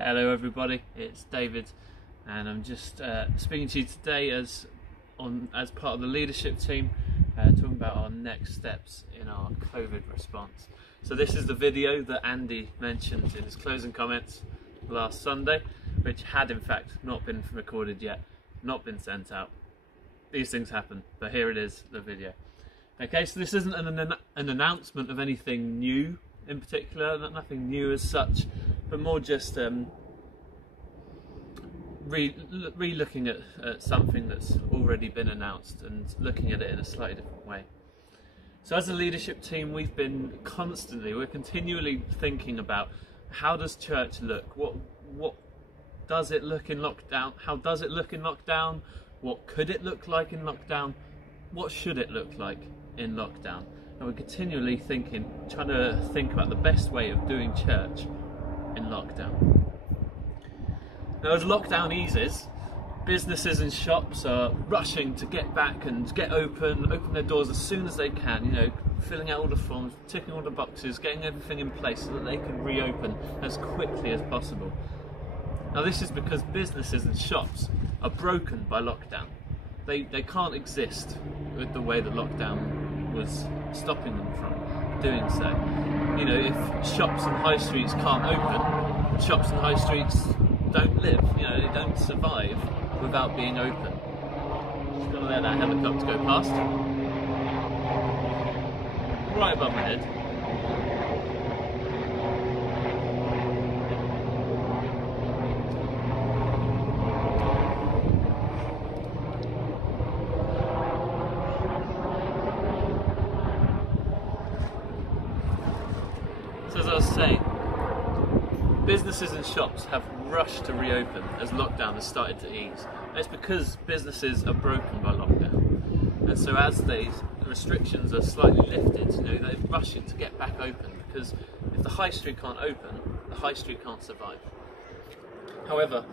Hello everybody, it's David and I'm just speaking to you today as part of the leadership team, talking about our next steps in our COVID response. So this is the video that Andy mentioned in his closing comments last Sunday, which had in fact not been recorded yet, not been sent out. These things happen, but here it is, the video. Okay, so this isn't an announcement of anything new in particular, nothing new as such, but more just re-looking at something that's already been announced and looking at it in a slightly different way. So as a leadership team, we're continually thinking about, how does church look? What does it look in lockdown? How does it look in lockdown? What could it look like in lockdown? What should it look like in lockdown? And we're continually trying to think about the best way of doing church in lockdown. Now, as lockdown eases, businesses and shops are rushing to get back and get open their doors as soon as they can, filling out all the forms, ticking all the boxes, getting everything in place so that they can reopen as quickly as possible. Now, this is because businesses and shops are broken by lockdown. They can't exist with the way that lockdown was stopping them from doing so. If shops and high streets can't open, shops and high streets don't live, they don't survive without being open. Just gotta let that helicopter go past. Right above my head. So as I was saying, businesses and shops have rushed to reopen as lockdown has started to ease. And it's because businesses are broken by lockdown. And so as these restrictions are slightly lifted, they're rushing to get back open, because if the high street can't open, the high street can't survive. However,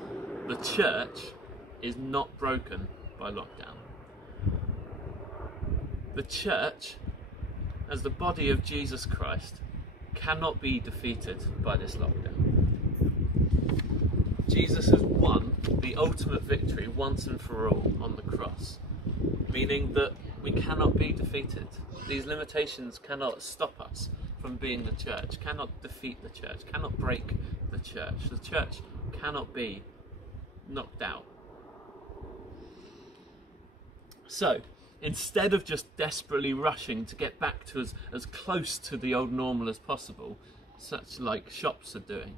the church is not broken by lockdown. The church, as the body of Jesus Christ, cannot be defeated by this lockdown. Jesus has won the ultimate victory once and for all on the cross, meaning that we cannot be defeated. These limitations cannot stop us from being the church, cannot defeat the church, cannot break the church. The church cannot be knocked out. So, instead of just desperately rushing to get back to as close to the old normal as possible, such like shops are doing,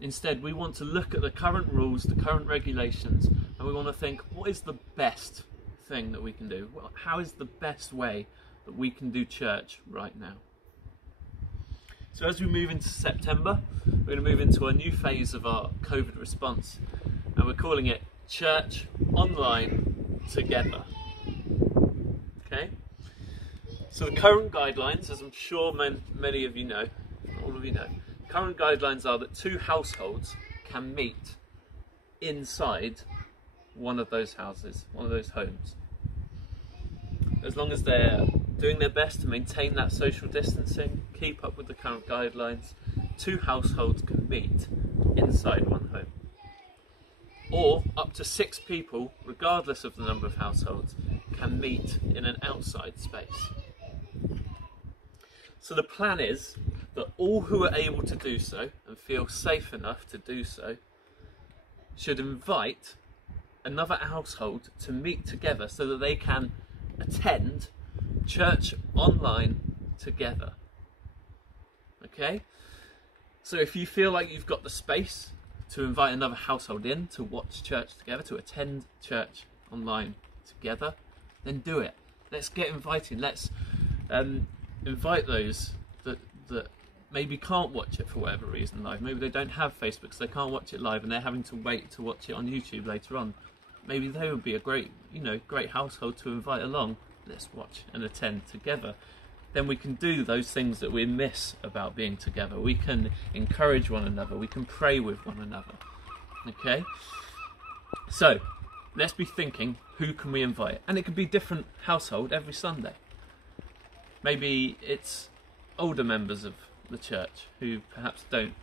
instead we want to look at the current rules, the current regulations, and we want to think, what is the best thing that we can do? How is the best way that we can do church right now? So as we move into September, we're going to move into a new phase of our COVID response, and we're calling it Church Online Together. Okay? So the current guidelines, as I'm sure many of you know, all of you know, current guidelines are that 2 households can meet inside one of those houses, one of those homes. As long as they're doing their best to maintain that social distancing, keep up with the current guidelines, 2 households can meet inside one home. Or up to 6 people, regardless of the number of households, can meet in an outside space. So the plan is that all who are able to do so and feel safe enough to do so should invite another household to meet together so that they can attend church online together. Okay? So if you feel like you've got the space to invite another household in to watch church together, to attend church online together, then do it. Let's get inviting. Let's invite those that maybe can't watch it for whatever reason live. Maybe they don't have Facebook, so they can't watch it live and they're having to wait to watch it on YouTube later on. Maybe they would be a great household to invite along. Let's watch and attend together. Then we can do those things that we miss about being together. We can encourage one another. We can pray with one another. Okay? So, let's be thinking, who can we invite? And it can be different household every Sunday. Maybe it's older members of the church who perhaps don't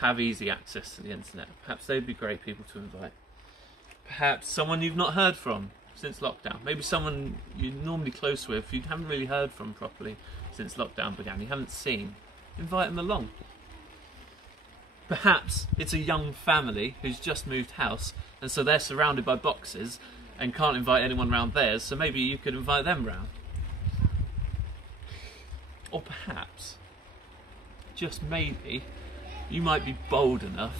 have easy access to the internet. Perhaps they'd be great people to invite. Perhaps someone you've not heard from since lockdown. Maybe someone you're normally close with, you haven't really heard from properly since lockdown began, you haven't seen. Invite them along. Perhaps it's a young family who's just moved house, and so they're surrounded by boxes and can't invite anyone round theirs, so maybe you could invite them round. Or perhaps, just maybe, you might be bold enough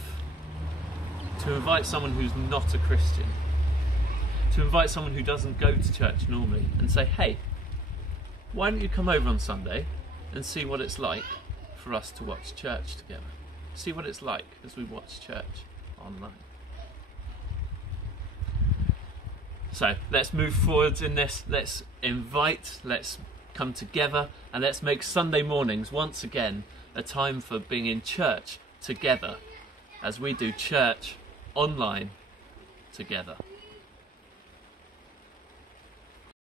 to invite someone who's not a Christian, to invite someone who doesn't go to church normally, and say, hey, why don't you come over on Sunday and see what it's like for us to watch church together? See what it's like as we watch church online. So let's move forwards in this. Let's invite, let's come together, and let's make Sunday mornings once again a time for being in church together as we do church online together.